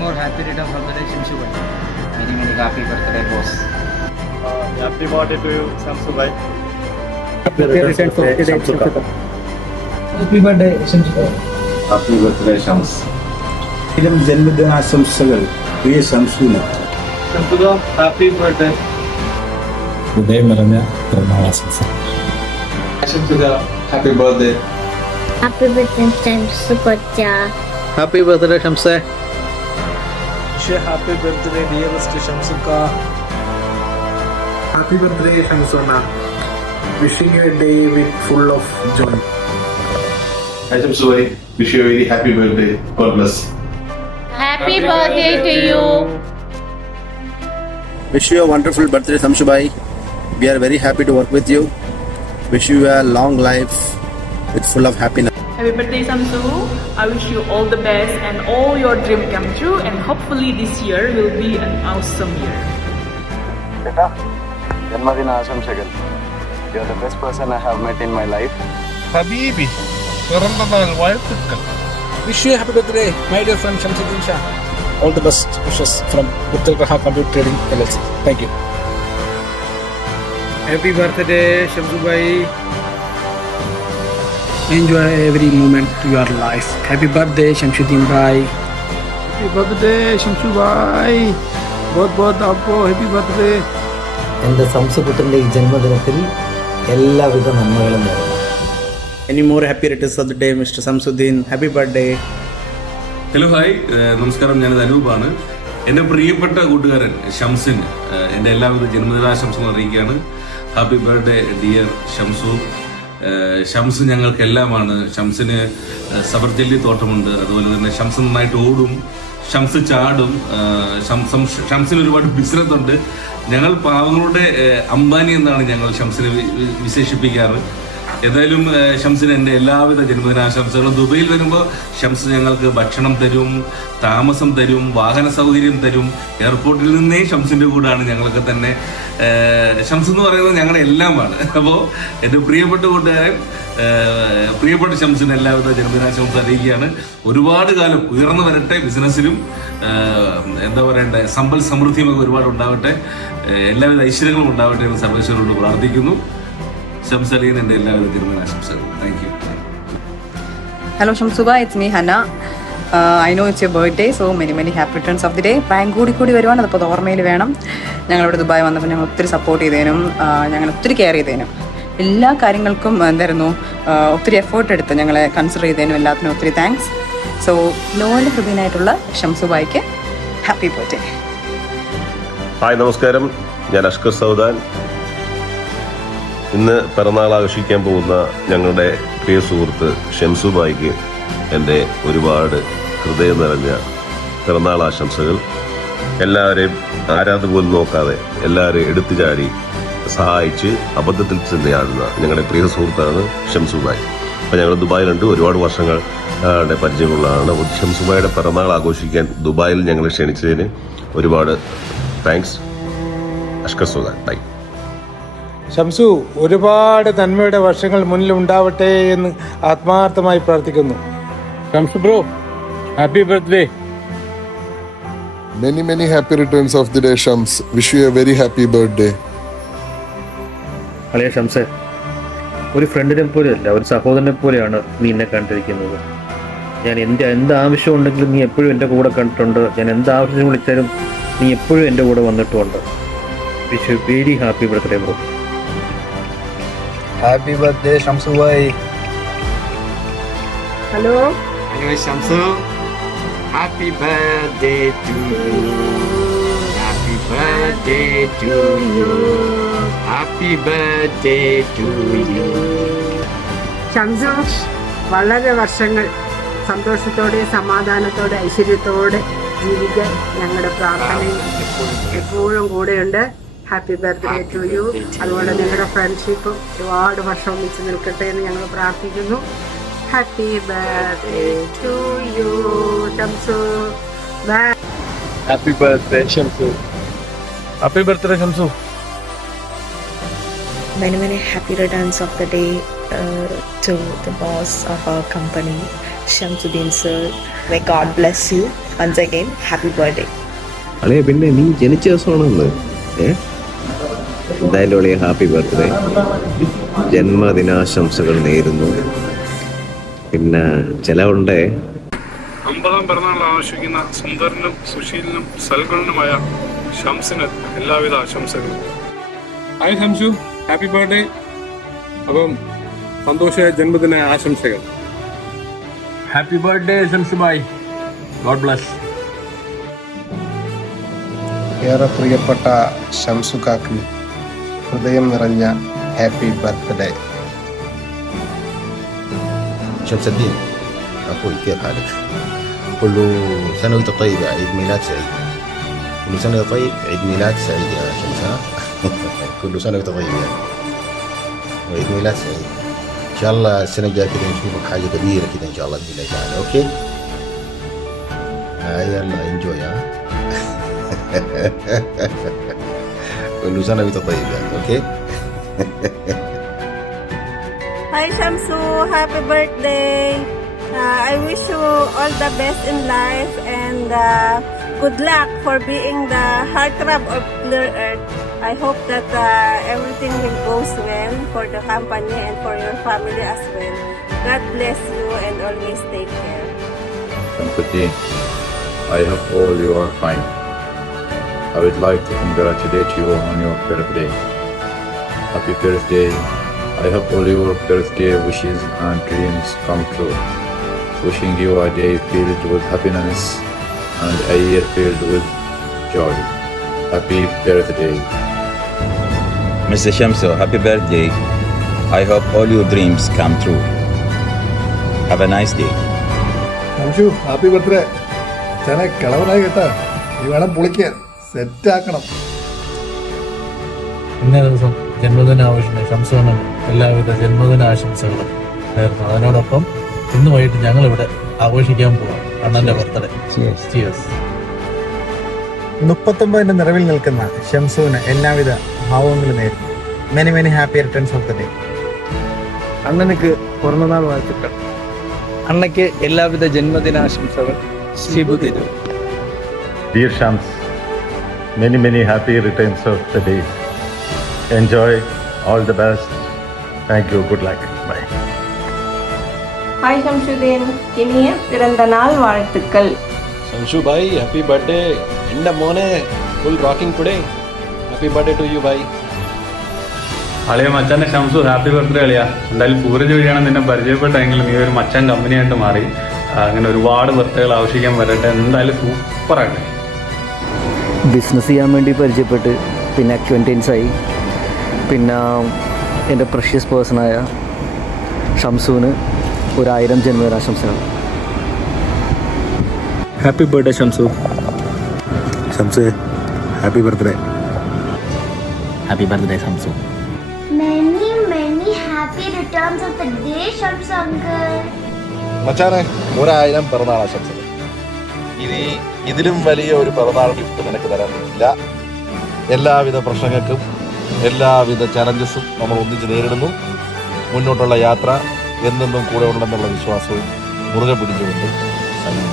more happy returns of the day, Shamsu bhai. Many many happy birthday, boss. Happy birthday to you, Shamsu bhai. Happy returns of the day, Shamsu bhai. Happy birthday, Shamsu bhai. Happy birthday, Shams. ജന്മദിനാശംസകൾ പ്രിയ ശംസുന. Shamsu, happy birthday. ഹൃദയം നിറഞ്ഞ പിറന്നാളാശംസ. Shamsu, happy birthday. Happy birthday, Shamsu Kocha. Happy birthday, Shamsu. Wish you happy birthday, dearest Shamsuka. Happy birthday Shamsuna. Wishing you a day with full of joy. Hi Shamsu bhai, wish you a very happy birthday. God bless. Happy birthday to you. Wish you a wonderful birthday, Shamsu bhai. We are very happy to work with you. Wish you a long life with full of happiness. Happy birthday, Shamsu. I wish you all the best and all your dream come true, and hopefully this year will be an awesome year. ജന്മദിന ആശംസകൾ. You are the best person I have met in my life. Habibi, പിറന്നനാൾ വാഴ്ത്തുക്കൾ. Wish you a happy birthday, my dear friend Shamsuddin Shah. All the best wishes from Uttar Graha Computer Trading LLC. Thank you. Happy birthday, Shamsu bhai. Enjoy every moment of your life. Happy birthday, Shamsuddin bhai. Happy birthday, Shamsu bhai. बहुत आपको happy birthday. എൻ്റെ സംസുപുത്രൻ്റെ ഈ ജന്മദിനത്തിൽ എല്ലാവിധ നന്മകളും നേരുന്നു. Any more happy returns of the day, Mr. Shamsuddin. Happy birthday. Hello hi, നമസ്കാരം. ഞാനിത് അനൂപാണ്. എൻ്റെ പ്രിയപ്പെട്ട കൂട്ടുകാരൻ ഷംസിന് എൻ്റെ എല്ലാവിധ ജന്മദിനാശംസകൾ അറിയിക്കുകയാണ്. Happy birthday dear Shamsu. Shams ഞങ്ങൾക്കെല്ലാമാണ്. ഷംസിന് സബർജല്ലി തോട്ടമുണ്ട്, അതുപോലെ തന്നെ ഷംസ് നന്നായിട്ട് ഓടും, ഷംസ് ചാടും, ഷംസിന് ഒരുപാട് ബിസിനസ് ഉണ്ട്. ഞങ്ങൾ പാവങ്ങളുടെ അംബാനി എന്നാണ് ഞങ്ങൾ ഷംസിനെ വിശേഷിപ്പിക്കാറ്. ഏതായാലും ഷംസിന് എൻ്റെ എല്ലാവിധ ജന്മദിനാശംസകളും. ദുബൈയിൽ വരുമ്പോൾ ഷംസ് ഞങ്ങൾക്ക് ഭക്ഷണം തരും, താമസം തരും, വാഹന സൗകര്യം തരും. എയർപോർട്ടിൽ നിന്നേ ഷംസിൻ്റെ കൂടാണ് ഞങ്ങളൊക്കെ തന്നെ. ഷംസ് എന്ന് പറയുന്നത് ഞങ്ങളുടെ എല്ലാമാണ്. അപ്പോൾ എൻ്റെ പ്രിയപ്പെട്ട കൂട്ടുകാരൻ പ്രിയപ്പെട്ട ഷംസിന് എല്ലാവിധ ജന്മദിനാശംസ അറിയിക്കുകയാണ്. ഒരുപാട് കാലം ഉയർന്നു വരട്ടെ, ബിസിനസ്സിലും എന്താ പറയണ്ടേ, സമ്പൽ സമൃദ്ധിയുമൊക്കെ ഒരുപാട് ഉണ്ടാവട്ടെ, എല്ലാവിധ ഐശ്വര്യങ്ങളും ഉണ്ടാവട്ടെ എന്ന് സർവേശ്വരോട് പ്രാർത്ഥിക്കുന്നു. ഷംസലീൻ എൻ്റെ എല്ലാവിധ ജന്മദിനാശംസകൾ. Thank you. Hello, Shamsu bhai. It's me, Hannah. I know it's your birthday, so many happy returns of the day. പ്രായം കൂടി വരുവാണ്, അതപ്പോൾ ഓർമ്മയിൽ വേണം. ഞങ്ങളിവിടെ ദുബായ് വന്നപ്പോൾ ഞങ്ങൾ ഒത്തിരി സപ്പോർട്ട് ചെയ്തതിനും ഞങ്ങൾ ഒത്തിരി കെയർ ചെയ്തതിനും എല്ലാ കാര്യങ്ങൾക്കും എന്തായിരുന്നു ഒത്തിരി എഫേർട്ട് എടുത്ത് ഞങ്ങളെ കൺസിഡർ ചെയ്തതിനും എല്ലാത്തിനും ഒത്തിരി താങ്ക്സ്. സോ ലോല ഹൃദയനായിട്ടുള്ള ഷംസു ഭായിക്ക് ഹാപ്പി ബർത്ത്ഡേ. ഹായ് നമസ്കാരം, ഞാൻ അഷ്കർ സൗദാൻ. ഇന്ന് പിറന്നാൾ ആഘോഷിക്കാൻ പോകുന്ന ഞങ്ങളുടെ പ്രിയ സുഹൃത്ത് ഷംസു ഭായിക്ക് എൻ്റെ ഒരുപാട് ഹൃദയം നിറഞ്ഞ പിറന്നാൾ ആശംസകൾ. എല്ലാവരെയും ആരാധന പോലും നോക്കാതെ എല്ലാവരെയും എടുത്തു ചാടി സഹായിച്ച് അബദ്ധത്തിൽ ചിന്തയാടുന്ന ഞങ്ങളുടെ പ്രിയ സുഹൃത്താണ് ഷംസു ഭായ്. അപ്പോൾ ഞങ്ങൾ ദുബായിലുണ്ട്, ഒരുപാട് വർഷങ്ങളുടെ പരിചയമുള്ളതാണ്. ഷംസു ഭായിയുടെ പിറന്നാൾ ആഘോഷിക്കാൻ ദുബായിൽ ഞങ്ങളെ ക്ഷണിച്ചതിന് ഒരുപാട് താങ്ക്സ്. അഷ്കർ സൗദാൻ. ബൈ. ഷംസു, ഒരുപാട് നന്മയുടെ വർഷങ്ങൾ മുന്നിൽ ഉണ്ടാവട്ടെ എന്ന് ആത്മാർത്ഥമായി പ്രാർത്ഥിക്കുന്നു. Shamsu bro, happy birthday. Many happy returns of the day, Shams. Wish you a very happy birthday. അളിയ ഷംസേ, ഒരു ഫ്രണ്ടിനെ പോലെയല്ല, ഒരു സഹോദരനെ പോലെയാണ് നീ എന്നെ കണ്ടിരിക്കുന്നത്. ഞാൻ എന്ത് ആവശ്യം ഉണ്ടെങ്കിലും നീ എപ്പോഴും എൻ്റെ കൂടെ കണ്ടിട്ടുണ്ട്. ഞാൻ എന്ത് ആവശ്യം വിളിച്ചാലും നീ എപ്പോഴും എൻ്റെ കൂടെ വന്നിട്ടുമുണ്ട്. Wish you very happy birthday bro. Happy birthday Shamsu bhai. Hello Shamsu, happy birthday to you. Happy birthday to you. Happy birthday to you. Shamsu, വളരെ വർഷങ്ങൾ സന്തോഷത്തോടെ സമാധാനത്തോടെ ഐശ്വര്യത്തോടെ ജീവിക്കാൻ ഞങ്ങളുടെ പ്രാർത്ഥനയും എപ്പോഴും കൂടെയുണ്ട്. Happy birthday to you. അതുപോലെ നിങ്ങളുടെ ഫ്രണ്ട്ഷിപ്പ് ഒരുപാട് വർഷം ഒന്നിച്ച് നിൽക്കട്ടെ എന്ന് ഞങ്ങൾ പ്രാർത്ഥിക്കുന്നു. Happy birthday to you Shamsu. Happy birthday Shamsu. Happy birthday Shamsu. Many happy returns of the day to the boss of our company, Shamsuddin sir. May God bless you once again, happy birthday. അളിയ പിന്നെ നീ ജനിച്ച ദിവസമാണെന്ന് എന്തായാലും അളിയ ഹാപ്പി ബർത്ത്ഡേ, ജന്മദിനാശംസകൾ നേരുന്നു. പിന്നെ ചിലവുണ്ടേ 50ാം പിറന്നാൾ ആഘോഷിക്കുന്ന സുന്ദരനും സുശീലനും സൽഗുണനുമായ ഷംസിന് എല്ലാവിധ ആശംസകളും. Hi Shamsu, happy birthday. അപ്പം സന്തോഷ ജന്മദിന ആശംസകൾ. Happy birthday Shamsu bhai, God bless. ഏറെ പ്രിയപ്പെട്ട ഷംസുക്കാക്ക് ഹൃദയം നിറഞ്ഞ happy birthday. شمس الدين أخوي كيف حالك؟ كل سنة وأنت طيب، عيد ميلاد سعيد. كل سنة وأنت طيب، عيد ميلاد سعيد يا شمس. كل سنة وأنت طيب يعني، وعيد ميلاد سعيد. إن شاء الله السنة الجاية كده نشوفك حاجة كبيرة كده إن شاء الله بإذن الله تعالى. أوكي؟ يلا انجوي. كل سنة وأنت طيب يعني. أوكي؟ Hi Shamsu, happy birthday. I wish you all the best in life and good luck for being the heartthrob of Clear Earth. I hope that everything will go well for the company and for your family as well. God bless you and always take care. Shamsuddin, I hope all you are fine. I would like to congratulate you on your birthday. Happy birthday. I hope all your birthday wishes and dreams come true. Wishing you a day filled with happiness and a year filled with joy. Happy birthday. Mr. Shamsu, happy birthday. I hope all your dreams come true. Have a nice day. Shamsu, happy birthday. ചേനെ കിളവനായി കേട്ടാ, നീ വേണം പൊളിക്കാൻ, set ആക്കണം. ഇന്നേ ദിവസം ജന്മദിന ആഘോഷിക്കുന്ന ഷംസുവിന് എല്ലാവിധ ജന്മദിന ആശംസകളും നേർന്നു. അതിനോടൊപ്പം ഇന്ന് വൈകിട്ട് ഞങ്ങളിവിടെ ആഘോഷിക്കാൻ പോവാം അണ്ണന്റെ ബർത്ത്ഡേ. ചിയേഴ്സ്. 39 നിറവിൽ നിൽക്കുന്ന ഷംസുവിന് എല്ലാവിധ ഭാവങ്ങളും നേരുന്നു. Many many happy returns of the day. അണ്ണനക്ക് പിറന്നാൾ വാഴ്ത്തുക്കൾ. അണ്ണയ്ക്ക് എല്ലാവിധ ജന്മദിനാശംസകൾ. ശിബു തരൂ. Dear Shams, many many happy returns of the day. Enjoy, all the best. Thank you, good luck. Bye. Hi Shamsuddin, இனிய பிறந்த நாள் வாழ்த்துக்கள். Shamsu bhai, happy birthday. എൻ്റെ മോനെ full rocking today. Happy birthday to you bye. അളിയ മച്ചാൻ്റെ Shamsu, happy birthday അളിയ. എന്തായാലും സൂരജ് വഴിയാണ് നിന്നെ പരിചയപ്പെട്ടെങ്കിലും നീ ഒരു മച്ചാൻ കമ്പനിയായിട്ട് മാറി. അങ്ങനെ ഒരുപാട് ബർത്ത്ഡേകൾ ആഘോഷിക്കാൻ വരട്ടെ. എന്തായാലും സൂപ്പറായിട്ട്. ബിസിനസ് ചെയ്യാൻ വേണ്ടി പരിചയപ്പെട്ട് പിന്നെ അക്വൻറ്റൻസായി. പിന്നെ എൻ്റെ പ്രഷ്യസ് പേഴ്സണായ ഷംസുവിന് 1000 ജന്മദിനാശംസകൾ. Happy birthday Shamsu. Shams, happy birthday. Happy birthday Shamsu. Many many happy returns of the day Shamsu uncle. മച്ചാനെ 1000 പിറന്നാൾ ആശംസകൾ. ഇനി ഇതിലും വലിയ ഒരു പിറന്നാൾ ഗിഫ്റ്റ് നിനക്ക് തരാൻ പറ്റില്ല. എല്ലാവിധ പ്രശ്നങ്ങൾക്കും എല്ലാവിധ ചലഞ്ചസും നമ്മൾ ഒന്നിച്ച് നേരിടുന്നു. മുന്നോട്ടുള്ള യാത്ര എന്നെന്നും കൂടെ ഉണ്ടെന്നുള്ള വിശ്വാസവും മുറുകെ പിടിച്ചുകൊണ്ട് സൈനിക